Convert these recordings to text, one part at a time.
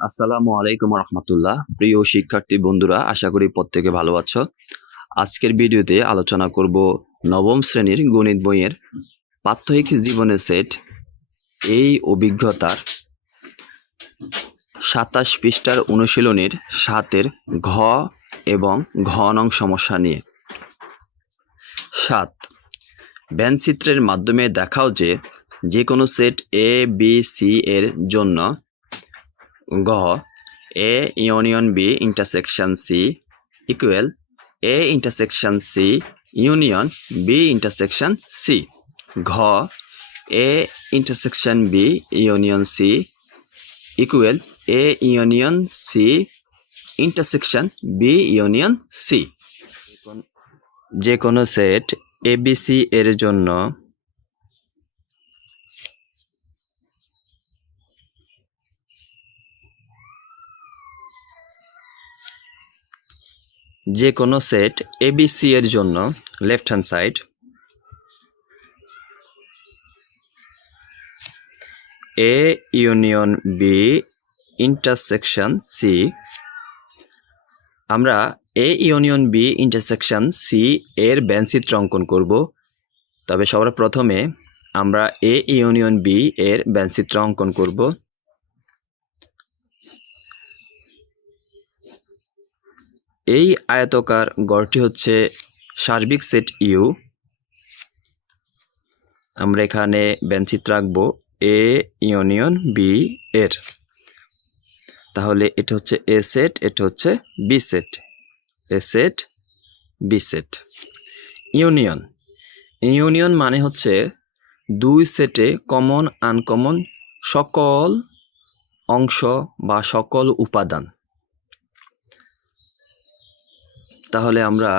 আসসালামু আলাইকুম রহমতুল্লাহ। প্রিয় শিক্ষার্থী বন্ধুরা, আশা করি প্রত্যেকে ভালো আছো। আজকের ভিডিওতে আলোচনা করব নবম শ্রেণির গণিত বইয়ের প্রাত্যহিক জীবনের সেট, এই অভিজ্ঞতার সাতাশ পৃষ্ঠার অনুশীলনের সাতের ঘ এবং ঘ নং সমস্যা নিয়ে। সাত ব্যানচিত্রের মাধ্যমে দেখাও যে যে কোনো সেট এ বি সি এর জন্য গ A union B intersection C equal A intersection C union B intersection C ঘ A intersection B union C equal A union C intersection B union C যে কোনো সেট এবিসি এর জন্য যে কোনো সেট এবিসি এর জন্য left hand side A union B intersection C আমরা A union B intersection C এর ব্যানচিত্র অঙ্কন করব। তবে সবার প্রথমে আমরা এ ইউনিয়ন বি এর ব্যানচিত্র অঙ্কন করব। এই আয়তকার গড়টি হচ্ছে সার্বিক সেট ইউ আমরা এখানে ব্যানচিত্র আঁকবো এ ইউনিয়ন বি এর। তাহলে এটা হচ্ছে এ সেট, এটা হচ্ছে B set. A set B set. Union. Union মানে হচ্ছে দুই সেটে কমন, আনকমন সকল অংশ বা সকল উপাদান। তাহলে আমরা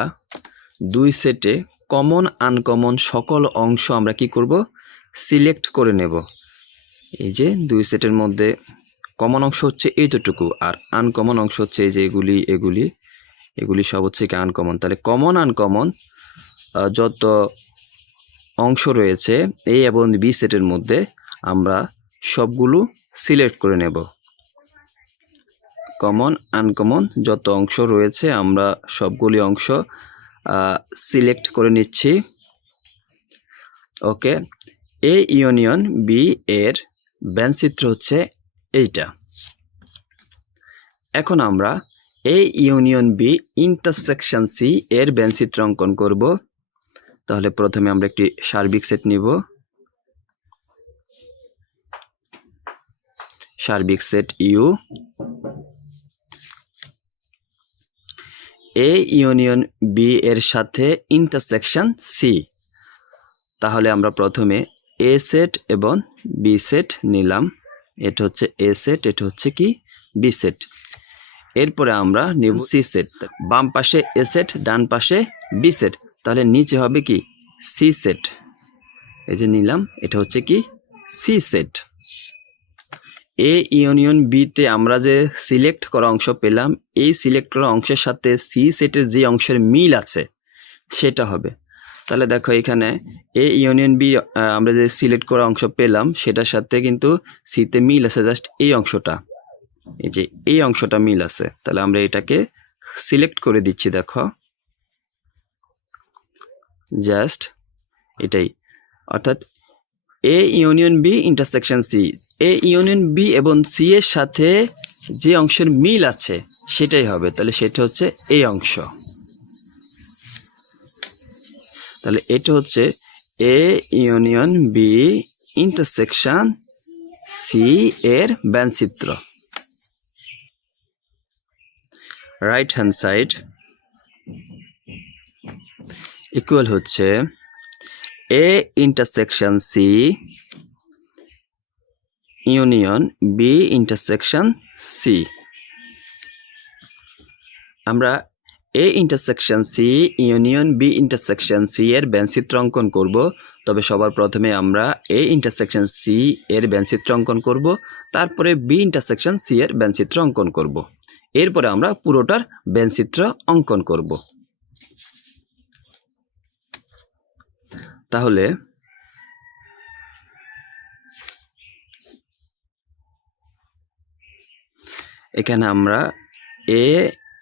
দুই সেটে কমন আনকমন সকল অংশ আমরা কি করব? সিলেক্ট করে নেব। এই যে দুই সেটের মধ্যে কমন অংশ হচ্ছে এইতটুকু আর আনকমন অংশ হচ্ছে এই যে এগুলি এগুলি এগুলি সব হচ্ছে কি আনকমন তাহলে কমন আনকমন যত অংশ রয়েছে এই এবং বি সেটের মধ্যে আমরা সবগুলো সিলেক্ট করে নেব। কমন আনকমন যত অংশ রয়েছে, আমরা সবগুলি অংশ সিলেক্ট করে নিচ্ছি। ওকে এ ইউনিয়ন বি এর ব্যানচিত্র হচ্ছে এইটা। এখন আমরা A union B intersection C এর ব্যানচিত্র অঙ্কন করব। তাহলে প্রথমে আমরা একটি সার্বিক সেট নিব। সার্বিক set U A union B এর সাথে ইন্টারসেকশন সি তাহলে আমরা প্রথমে এ সেট এবং বি সেট নিলাম। এটা হচ্ছে এ সেট এটা হচ্ছে কি? বি সেট এরপরে আমরা নিব সি সেট বাম পাশে এ সেট ডান পাশে বি সেট তাহলে নিচে হবে কি? সি সেট এই যে নিলাম, এটা হচ্ছে কি? সি সেট এ ইউনিয়ন বিতে আমরা যে সিলেক্ট করা অংশ পেলাম, এই সিলেক্ট করা অংশের সাথে সি সেটের যে অংশের মিল আছে, সেটা হবে। তাহলে দেখো এখানে এ ইউনিয়ন বি আমরা যে সিলেক্ট করা অংশ পেলাম, সেটার সাথে কিন্তু সিতে মিল আছে জাস্ট এই অংশটা। এই যে এই অংশটা মিল আছে, তাহলে আমরা এটাকে সিলেক্ট করে দিচ্ছি দেখো। জাস্ট এটাই। অর্থাৎ A union B intersection C A union B এবং সি এর সাথে যে অংশের মিল আছে, সেটাই হবে। তাহলে সেটা হচ্ছে এই অংশ। তাহলে এটা হচ্ছে A union B intersection C এর ব্যানচিত্র। রাইট হ্যান্ড সাইড ইকুয়াল হচ্ছে A intersection C union B intersection C আমরা A intersection C union B intersection C এর ব্যানচিত্র অঙ্কন করব। তবে সবার প্রথমে আমরা এ ইন্টারসেকশন সি এর ব্যানচিত্র অঙ্কন করব। তারপরে বি ইন্টারসেকশন সি এর ব্যানচিত্র অঙ্কন করব। এরপরে আমরা পুরোটার ব্যানচিত্র অঙ্কন করব। তাহলে এখানে আমরা এ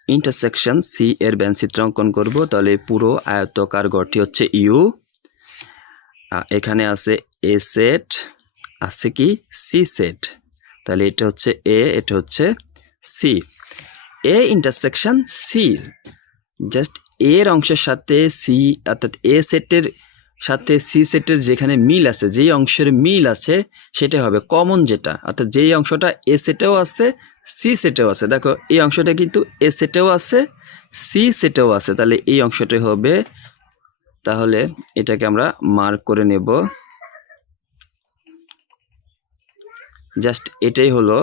ইন্টারসেকশন সি এর ব্যঞ্চিত্র অঙ্কন করব। তাহলে পুরো আয়তকার গড়টি হচ্ছে ইউ এখানে আছে এ সেট আছে কি? সি সেট তাহলে এটা হচ্ছে এ এটা হচ্ছে C A intersection C just এর অংশের সাথে সি অর্থাৎ এ সেটের সাথে সি সেটের যেখানে মিল আছে, যেই অংশের মিল আছে, সেটা হবে কমন যেটা। অর্থাৎ যেই অংশটা এ সেটেও আছে সি সেটেও আছে। দেখো, এই অংশটা কিন্তু এ সেটেও আছে সি সেটেও আছে। তাহলে এই অংশটা হবে, তাহলে এটাকে আমরা মার্ক করে নেব। জাস্ট এটাই হলো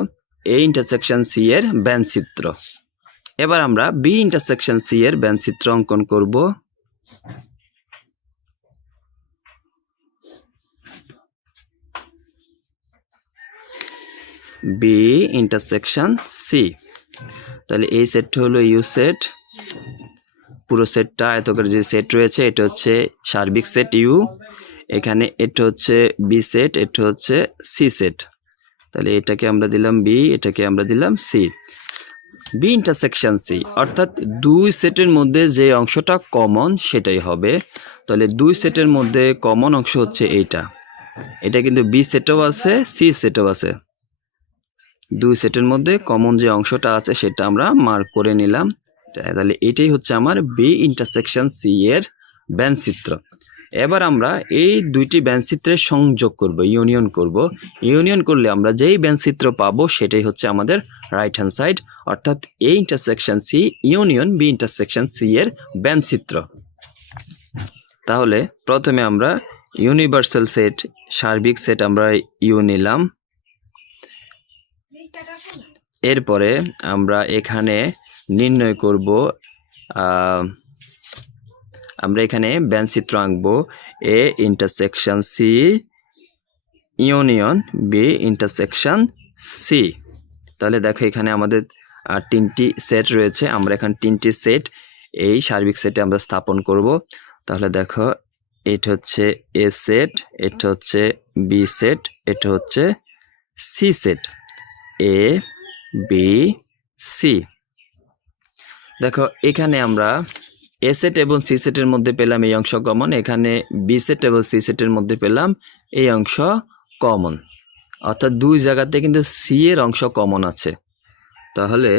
এ ইন্টারসেকশন সি এর ব্যঞ্চিত্র এবার আমরা বি ইন্টারসেকশন সি এর ব্যঞ্চিত্র অঙ্কন করব। বি ইন্টারসেকশন সি তাহলে এই সেটটা হলো ইউ সেট পুরো সেটটা আয়তকার যে সেট রয়েছে, এটা হচ্ছে সার্বিক সেট ইউ এখানে এটা হচ্ছে বি সেট এটা হচ্ছে সি সেট তাহলে এটাকে আমরা দিলাম বি এটাকে আমরা দিলাম সি বি ইন্টারসেকশন সি অর্থাৎ দুই সেটের মধ্যে যে অংশটা কমন সেটাই হবে। তাহলে দুই সেটের মধ্যে কমন অংশ হচ্ছে এইটা। এটা কিন্তু বি সেটও আছে সি সেটও আছে। দুই সেটের মধ্যে কমন যে অংশটা আছে সেটা আমরা মার্ক করে নিলাম। তাহলে এটাই হচ্ছে আমার বি ইন্টারসেকশন সি এর ব্যঞ্চিত্র এবার আমরা এই দুইটি ব্যঞ্চিত্রের সংযোগ করব ইউনিয়ন করব। ইউনিয়ন করলে আমরা যেই ব্যানচিত্র পাবো সেটাই হচ্ছে আমাদের রাইট হ্যান্ড সাইড অর্থাৎ A intersection C union B intersection C এর ব্যঞ্চিত্র তাহলে প্রথমে আমরা ইউনিভার্সাল সেট সার্বিক সেট আমরা ইউ নিলাম। এরপরে আমরা এখানে নির্ণয় করব আমরা এখানে ব্যঞ্চিত্র আঁকবো A intersection C union B intersection C তাহলে দেখো এখানে আমাদের তিনটি সেট রয়েছে, আমরা এখানে তিনটি সেট এই সার্বিক সেটে আমরা স্থাপন করব। তাহলে দেখো, এটা হচ্ছে এ সেট এটা হচ্ছে বি সেট এটা হচ্ছে C set A B C দেখো, এখানে আমরা এ সেট এবং সি সেটের মধ্যে পেলাম এই অংশ কমন এখানে বি সেট এবং সি সেটের মধ্যে পেলাম এই অংশ কমন অর্থাৎ দুই জায়গাতে কিন্তু সি এর অংশ কমন আছে। তাহলে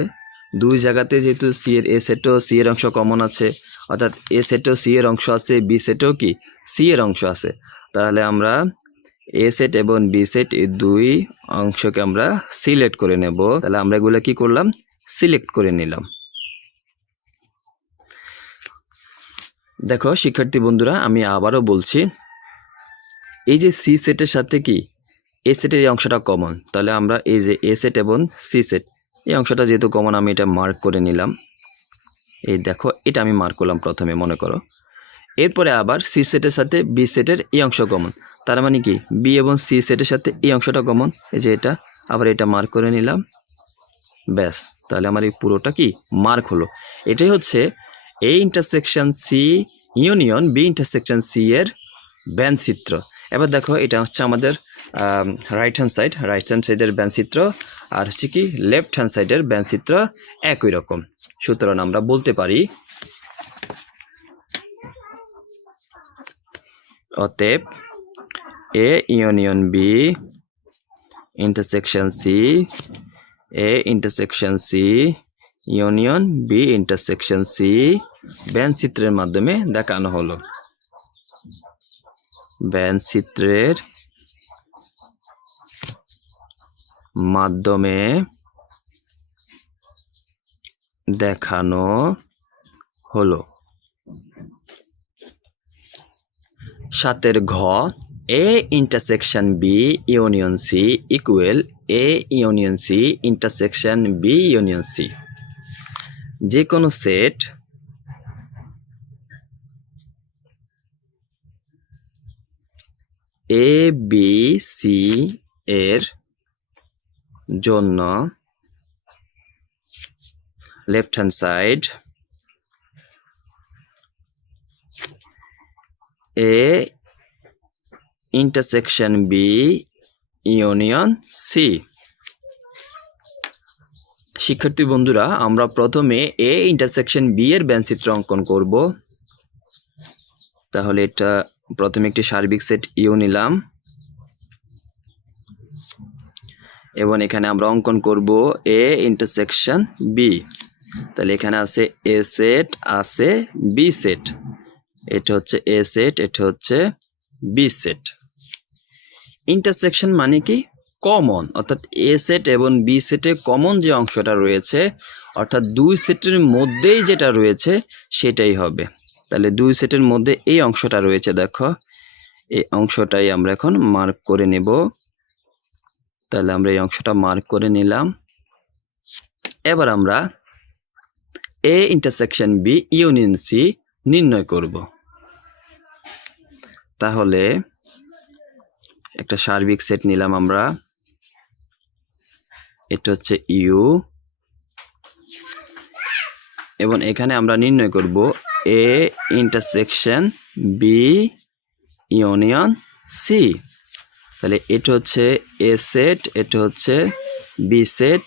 দুই জায়গাতে যেহেতু সি এর এ সেটও সি এর অংশ কমন আছে, অর্থাৎ এ সেটও সি এর অংশ আছে বি সেটও কি? সি এর অংশ আছে। তাহলে আমরা এ সেট এবং বি সেট এই দুই অংশকে আমরা সিলেক্ট করে নেব। তাহলে আমরা এগুলো কি করলাম? সিলেক্ট করে নিলাম। দেখো, শিক্ষার্থী বন্ধুরা, আমি আবারও বলছি, এই যে সি সেটের সাথে কি? এ সেটের এই অংশটা কমন তাহলে আমরা এই যে এ সেট এবং সি সেট এই অংশটা যেহেতু কমন আমি এটা মার্ক করে নিলাম। এই দেখো, এটা আমি মার্ক করলাম প্রথমে, মনে করো। এরপরে আবার সি সেটের সাথে বি সেটের এই অংশ কমন তার মানে কি? বি এবং সি সেটের সাথে এই অংশটা কমন এই যে এটা, আবার এটা মার্ক করে নিলাম। ব্যাস, তাহলে আমার এই পুরোটা কি? মার্ক হলো। এটাই হচ্ছে A intersection C union B intersection C এর চিত্র। এবার দেখো, এটা হচ্ছে আমাদের right hand side right hand সাইডের চিত্র, আর হচ্ছে কি লেফট হ্যান্ড সাইডের চিত্র একই রকম। সুতরাং আমরা বলতে পারি অতএব A union B intersection C A intersection C union B intersection C ban চিত্রের মাধ্যমে দেখানো হলো। ব্যান চিত্রের মাধ্যমে দেখানো হলো। সাতের ঘ A intersection B union C equal A union C intersection B union C যে কোনো সেট এ বি সি এর জন্য left hand side A intersection B union C শিক্ষার্থী বন্ধুরা, আমরা প্রথমে এ ইন্টারসেকশন বি এর ব্যঞ্চিত্র অঙ্কন করব। তাহলে এটা প্রথমে একটি সার্বিক সেট ইউ নিলাম। এবং এখানে আমরা অঙ্কন করব এ ইন্টারসেকশন বি তাহলে এখানে আছে এ সেট, আছে বি সেট। এটা হচ্ছে এ সেট এটা হচ্ছে বি সেট ইন্টারসেকশন মানে কি? কমন অর্থাৎ এ সেট এবং বি সেটে কমন যে অংশটা রয়েছে, অর্থাৎ দুই সেটের মধ্যেই যেটা রয়েছে, সেটাই হবে। তাহলে দুই সেটের মধ্যে এই অংশটা রয়েছে, দেখো। এই অংশটাই আমরা এখন মার্ক করে নেব। তাহলে আমরা এই অংশটা মার্ক করে নিলাম। এবার আমরা A intersection B union C নির্ণয় করব। তাহলে একটা সার্বিক সেট নিলাম আমরা। এটা হচ্ছে ইউ। এবং এখানে আমরা নির্ণয় করব A intersection, B union, C. তাহলে এটা হচ্ছে এ সেট, এটা হচ্ছে বি সেট।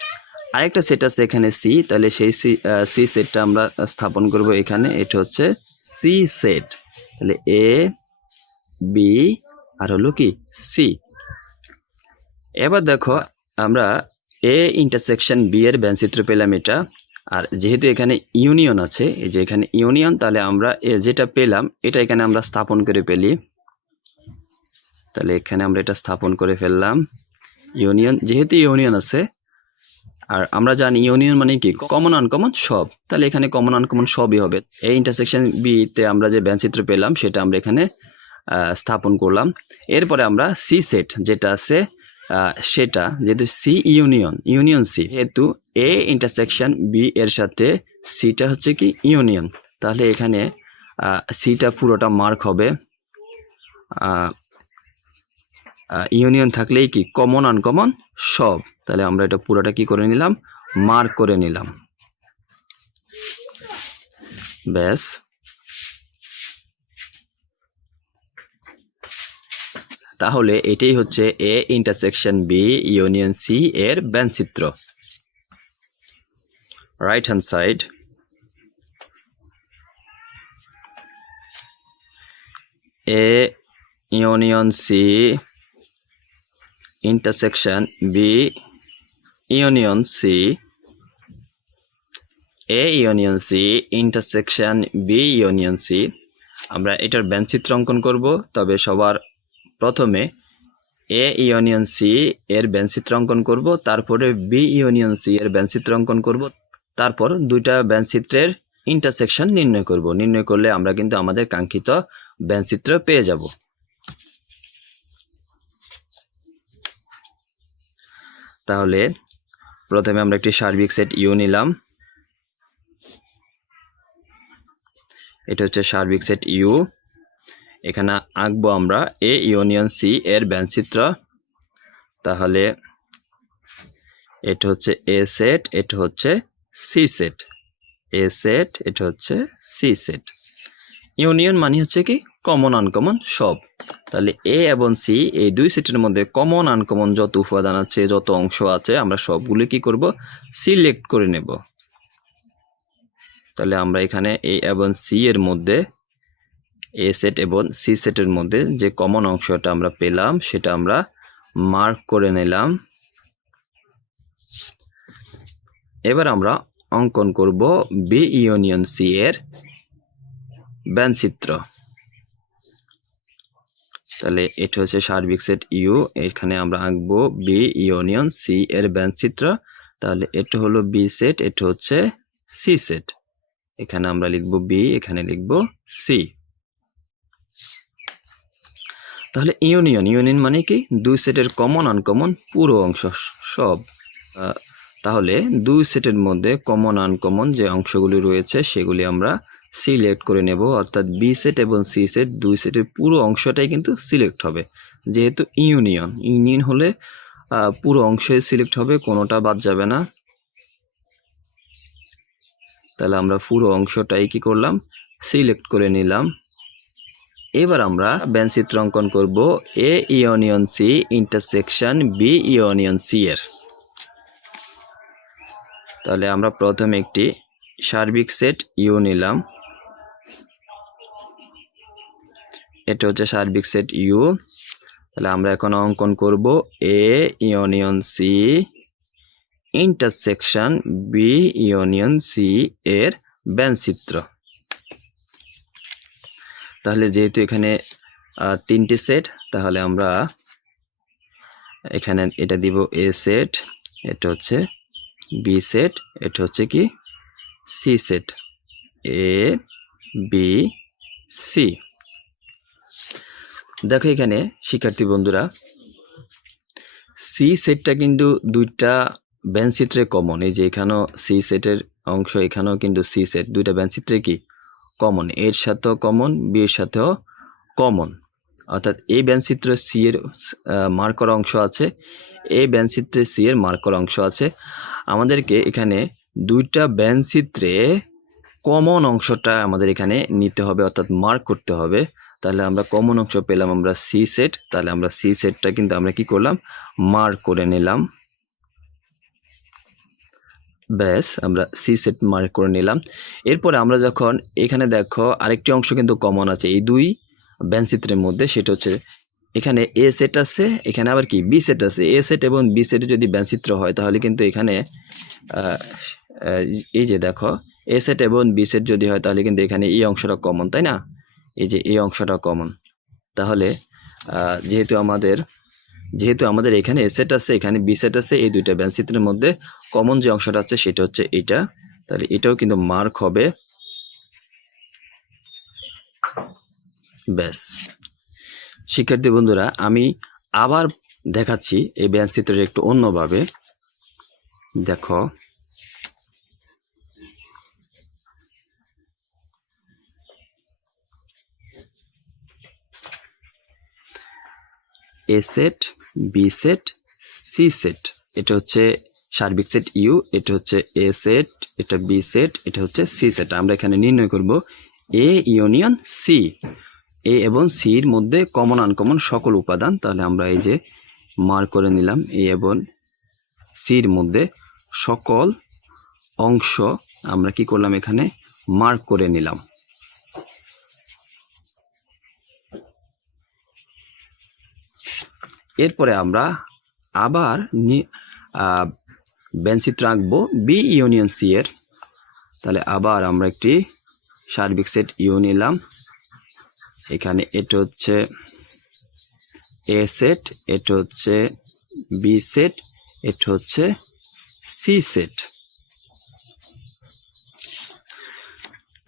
আরেকটা সেট আছে এখানে সি, তাহলে সেই সি সি সেটটা আমরা স্থাপন করব এখানে। এটা হচ্ছে সি সেট। তাহলে এ বি, আর হলো কি, সি। এবার দেখো, আমরা এ ইন্টারসেকশন বি এর ব্যঞ্চিত্র পেলাম এটা, আর যেহেতু এখানে ইউনিয়ন আছে, এই যে এখানে ইউনিয়ন তাহলে আমরা এ যেটা পেলাম, এটা এখানে আমরা স্থাপন করে পেলি তাহলে এখানে আমরা এটা স্থাপন করে ফেললাম। ইউনিয়ন যেহেতু ইউনিয়ন আছে, আর আমরা জানি ইউনিয়ন মানে কি কমন আনকমন সব। তাহলে এখানে কমন আনকমন সবই হবে। এই ইন্টারসেকশন বিতে আমরা যে ব্যঞ্চিত্র পেলাম, সেটা আমরা এখানে স্থাপন করলাম। এরপরে আমরা সি সেট যেটা আছে সেটা যেহেতু সি ইউনিয়ন ইউনিয়ন সি যেহেতু এ ইন্টারসেকশন বি এর সাথে সিটা হচ্ছে কি ইউনিয়ন তাহলে এখানে সিটা পুরোটা মার্ক হবে। ইউনিয়ন থাকলেই কি কমন আনকমন সব। তাহলে আমরা এটা পুরোটা কি করে নিলাম? মার্ক করে নিলাম। ব্যাস। তাহলে এটাই হচ্ছে A intersection B union C এর ব্যঞ্চিত্র right hand side A union C intersection B union C. A union C intersection B union C. আমরা এটার ব্যঞ্চিত্র অঙ্কন করব, তবে সবার প্রথমে এ ইউনিয়ন সি এর ব্যঞ্চিত্র অঙ্কন করব, তারপরে বি ইউনিয়ন সি এর ব্যঞ্চিত্র অঙ্কন করব, তারপর দুইটা ব্যঞ্চিত্রের ইন্টারসেকশন নির্ণয় করব। নির্ণয় করলে আমরা কিন্তু আমাদের কাঙ্ক্ষিত ব্যঞ্চিত্র পেয়ে যাব। তাহলে প্রথমে আমরা একটি সার্বিক সেট ইউ নিলাম। এটা হচ্ছে সার্বিক সেট ইউ এখানে আঁকবো আমরা এ ইউনিয়ন সি এর ব্যঞ্চিত্র। তাহলে এটা হচ্ছে এ সেট এটা হচ্ছে সি সেট এ সেট এটা হচ্ছে সি সেট ইউনিয়ন মানে হচ্ছে কি? কমন আনকমন সব। তাহলে এ এবং সি এই দুই সেটের মধ্যে কমন আনকমন যত উপাদান আছে, যত অংশ আছে, আমরা সবগুলো কি করব? সিলেক্ট করে নেব। তাহলে আমরা এখানে এ এবং সি এর মধ্যে এ সেট এবং সি সেটের মধ্যে যে কমন অংশটা আমরা পেলাম, সেটা আমরা মার্ক করে নিলাম। এবার আমরা অঙ্কন করব বি ইউনিয়ন সি এর ব্যঞ্চিত্র তাহলে এটা হচ্ছে সার্বিক সেট ইউ এখানে আমরা আঁকবো বি ইউনিয়ন সি এর ব্যঞ্চিত্র তাহলে এটা হলো বি সেট এটা হচ্ছে সি সেট এখানে আমরা লিখব বি এখানে লিখব সি তাহলে ইউনিয়ন ইউনিয়ন মানে কি? দুই সেটের কমন আনকমন পুরো অংশ সব। তাহলে দুই সেটের মধ্যে কমন আনকমন যে অংশগুলি রয়েছে, সেগুলি আমরা সিলেক্ট করে নেব। অর্থাৎ বি সেট এবং সি সেট দুই সেটের পুরো অংশটাই কিন্তু সিলেক্ট হবে। যেহেতু ইউনিয়ন ইউনিয়ন হলে পুরো অংশই সিলেক্ট হবে, কোনোটা বাদ যাবে না। তাহলে আমরা পুরো অংশটাই কি করলাম? সিলেক্ট করে নিলাম। এবার আমরা ব্যান চিত্র অঙ্কন করব A union C intersection B union C এর। তাহলে আমরা প্রথমে একটি সার্বিক সেট ইউ নিলাম। এটা হচ্ছে সার্বিক সেট ইউ তাহলে আমরা এখন অঙ্কন করব A union C intersection B union C এর ব্যঞ্চিত্র তাহলে যেহেতু এখানে তিনটি সেট তাহলে আমরা এখানে এটা দিব এ সেট এটা হচ্ছে বি সেট এটা হচ্ছে কি C set A B C দেখো এখানে, শিক্ষার্থী বন্ধুরা সি সেটটা কিন্তু দুইটা ব্যানচিত্রে কমন এই যে এখানেও সি সেটের অংশ, এখানেও কিন্তু সি সেট দুইটা ব্যানচিত্রে কি? কমন এর সাথেও কমন বি এর সাথেও কমন অর্থাৎ এই ব্যানচিত্রে সি এর মার্ক করা অংশ আছে এই ব্যানচিত্রে সি এর মার্ক করা অংশ আছে। আমাদেরকে এখানে দুইটা ব্যানচিত্রে কমন অংশটা আমাদের এখানে নিতে হবে, অর্থাৎ মার্ক করতে হবে। তাহলে আমরা কমন অংশ পেলাম, আমরা সি সেট তাহলে আমরা সি সেটটা কিন্তু আমরা কি করলাম? মার্ক করে নিলাম। ব্যাস, আমরা সি সেট মার্ক করে নিলাম। এরপরে আমরা যখন এখানে দেখো আরেকটি অংশ কিন্তু কমন আছে, এই দুই ব্যানচিত্রের মধ্যে, সেটা হচ্ছে এখানে এ সেট আছে, এখানে আবার কি? বি সেট আছে। এ সেট এবং বি সেটে যদি ব্যানচিত্র হয়, তাহলে কিন্তু এখানে এই যে দেখো এ সেট এবং বি সেট যদি হয়, তাহলে কিন্তু এখানে এই অংশটা কমন তাই না? এই যে এই অংশটা কমন তাহলে যেহেতু আমাদের যেহেতু আমাদের এখানে এ সেট আছে, এখানে বি সেট আছে, এই দুইটা ব্যানচিত্রের মধ্যে কমন যে অংশটা আছে সেটা হচ্ছে এটা। তাহলে এটাও কিন্তু মার্ক হবে। ব্যাস। শিক্ষার্থী বন্ধুরা, আমি আবার দেখাচ্ছি এই ব্যানচিত্রটা একটু অন্যভাবে। দেখো। A set B set C set এটা হচ্ছে সার্বিক সেট ইউ, এটা হচ্ছে এ সেট এটা বি সেট এটা হচ্ছে সি সেট আমরা এখানে নির্ণয় করব এ ইউনিয়ন সি এ এবং সির মধ্যে কমন আনকমন সকল উপাদান। তাহলে আমরা এই যে মার্ক করে নিলাম এ এবং সির মধ্যে সকল অংশ, আমরা কি করলাম এখানে? মার্ক করে নিলাম। এরপরে আমরা আবার বেঞ্চিত্র আঁকবো বি ইউনিয়ন সি এর। তাহলে আবার আমরা একটি সার্বিক সেট ইউ নিলাম। এখানে এটা হচ্ছে এ সেট, এটা হচ্ছে বি সেট, এটা হচ্ছে সি সেট।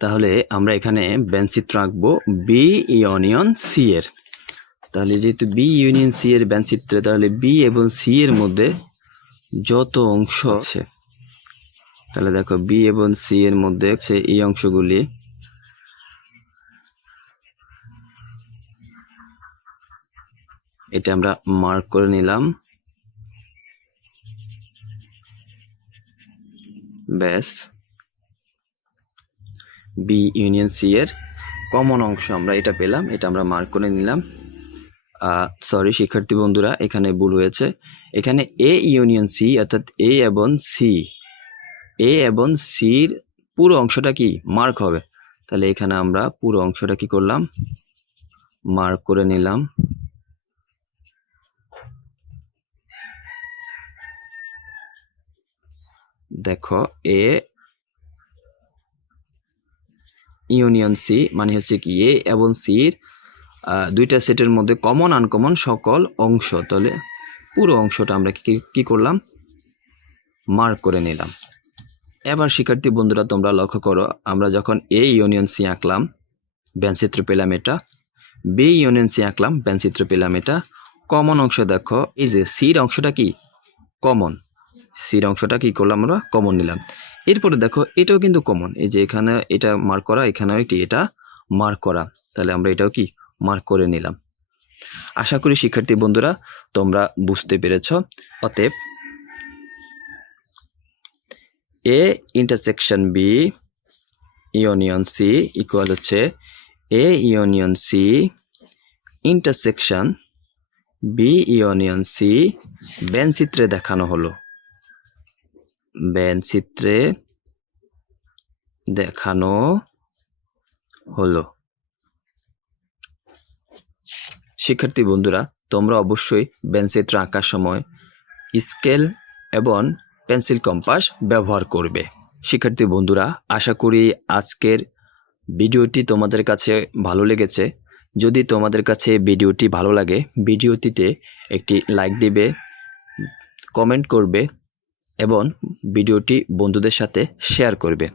তাহলে আমরা এখানে বেঞ্চিত্র আঁকবো বি ইউনিয়ন সি এর। তাহলে যেহেতু বি ইউনিয়ন সি এর ব্যানচিত্রে তাহলে বি এবং সি এর মধ্যে যত অংশ আছে তাহলে দেখো বি এবং সি এর মধ্যে আছে এই অংশগুলি। এটা আমরা মার্ক করে নিলাম। ব্যাস। বি ইউনিয়ন সি এর কমন অংশ আমরা এটা পেলাম এটা আমরা মার্ক করে নিলাম। সরি শিক্ষার্থী বন্ধুরা এখানে ভুল হয়েছে। এখানে এ ইউনিয়ন সি অর্থাৎ এ এবং সি এ এবং সির পুরো অংশটা কি? মার্ক হবে। তাহলে এখানে আমরা পুরো অংশটা কি করলাম? মার্ক করে নিলাম। দেখো এ ইউনিয়ন সি মানে হচ্ছে কি? এ এবং সির দুইটা সেটের মধ্যে কমন আনকমন সকল অংশ। তাহলে পুরো অংশটা আমরা কি করলাম? মার্ক করে নিলাম। এবার শিক্ষার্থী বন্ধুরা, তোমরা লক্ষ্য করো, আমরা যখন এ ইউনিয়ন সি আঁকলাম, ব্যানচিত্র পেলাম এটা। বি ইউনিয়ন সি আঁকলাম, ব্যানচিত্র পেলাম এটা। কমন অংশ দেখো, এই যে সির অংশটা কি? কমন সির অংশটা কি করলাম আমরা? কমন নিলাম। এরপরে দেখো, এটাও কিন্তু কমন এই যে এখানে এটা মার্ক করা, এখানেও একটি এটা মার্ক করা। তাহলে আমরা এটাও কি? মার্ক করে নিলাম। আশা করি, শিক্ষার্থী বন্ধুরা, তোমরা বুঝতে পেরেছ। অতএব A intersection B union C equal হচ্ছে A union C intersection B union C চিত্রে দেখানো হলো। ব্যান চিত্রে দেখানো হলো। শিক্ষার্থী বন্ধুরা, তোমরা অবশ্যই ব্যানচিত্র আঁকার সময় স্কেল এবং পেন্সিল কম্পাস ব্যবহার করবে। শিক্ষার্থী বন্ধুরা, আশা করি আজকের ভিডিওটি তোমাদের কাছে ভালো লেগেছে। যদি তোমাদের কাছে ভিডিওটি ভালো লাগে, ভিডিওটিতে একটি লাইক দিবে কমেন্ট করবে এবং ভিডিওটি বন্ধুদের সাথে শেয়ার করবে।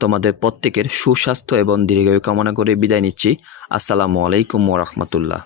তোমাদের প্রত্যেকের সুস্বাস্থ্য এবং দীর্ঘায়ু কামনা করে বিদায় নিচ্ছি। আসসালামু আলাইকুম ওরহমতুল্লাহ